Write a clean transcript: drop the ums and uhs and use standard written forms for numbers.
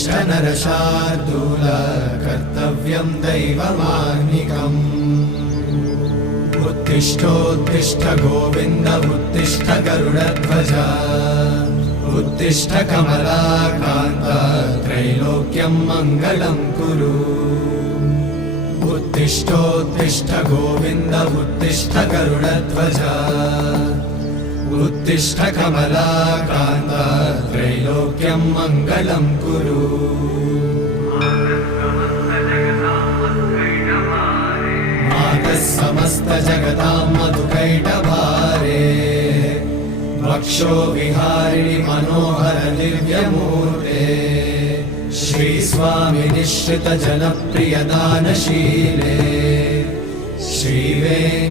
उत्तिष्ठ नरशार्दूल कर्तव्यं दैवमाह्निकम् उत्तिष्ठोत्तिष्ठ गोविन्द उत्तिष्ठ गरुडध्वज उत्तिष्ठ कमलाकान्त त्रैलोक्यं मङ्गलं कुरु उत्तिष्ठोत्तिष्ठ गोविन्द उत्तिष्ठ गरुडध्वज उत्तिष्ठ कमलाकान्त त्रैलोक्यं मङ्गलं कुरु मातः समस्त जगतां मधुकैटभारे वक्षो विहारिणि मनोहर दिव्यमूर्ते श्रीस्वामि निश्रित जनप्रिय दानशीले श्रीवे